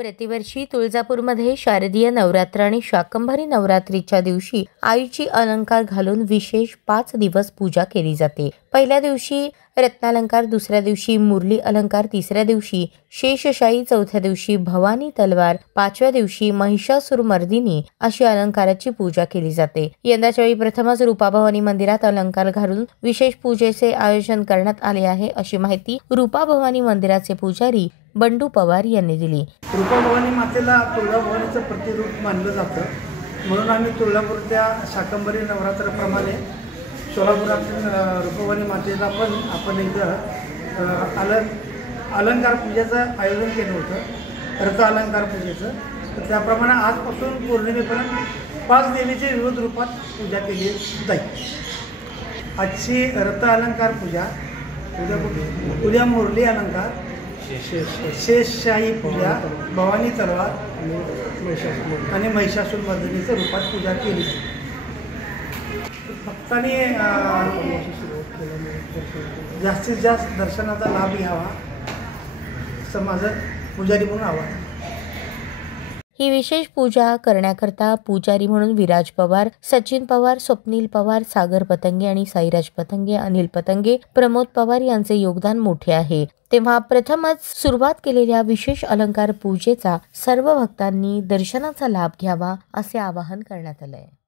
प्रतिवर्षी तुळजापूरमध्ये शारदीय नवरात्र आणि शाकंभरी नवरात्रीच्या दिवशी आईची अलंकार घालून विशेष 5 दिवस पूजा केली जाते। पहिल्या दिवशी रत्नालंकार, दुसऱ्या दिवशी मुरली अलंकार, तिसऱ्या दिवशी शेषशाही, चौथ्या दिवशी भवानी तलवार, पाचव्या दिवशी महिषासुरमर्दिनी अशी अलंकाराची पूजा केली जाते। यंदाच्या वेळी प्रथमच रूपाभवानी मंदिरात अलंकार घालून विशेष पूजेचे आयोजन करण्यात आले आहे, अशी माहिती रूपाभवानी मंदिराचे पुजारी बंडू पवार यांनी दिली। रूपाभवानी मातेला तुळजाभवानीचं प्रतिरूप मानलं जातं, म्हणून आम्ही तुळजापूरच्या शाकंभरी नवरात्राप्रमाणे सोलापुरातील रूपाभवानी मातेला पण आपण एकदा अलंकार पूजेचं आयोजन केलं होतं, रथ अलंकार पूजेचं। तर त्याप्रमाणे आजपासून पौर्णिमेपर्यंत 5 देवीचे विविध रूपात पूजा केली जाईल। आजची रथ अलंकार पूजा, उद्या मुरली अलंकार, शेषशाही पूजा, भवानी तलवार आणि महिषासुरमर्दिनीच्या रूपात पूजा केली। भक्तांनी जास्तीत जास्त दर्शनाचा लाभ घ्यावा असं माझं पुजारी म्हणून आवाहन। ही विशेष पूजा करण्याकरता पुजारी म्हणून विराज पवार, सचिन पवार, स्वप्नील पवार, सागर पतंगे आणि साईराज पतंगे, अनिल पतंगे, प्रमोद पवार यांचे योगदान मोठे आहे। तेव्हा प्रथमच सुरुवात केलेल्या विशेष अलंकार पूजेचा सर्व भक्तांनी दर्शनाचा लाभ घ्यावा असे आवाहन करण्यात आले आहे।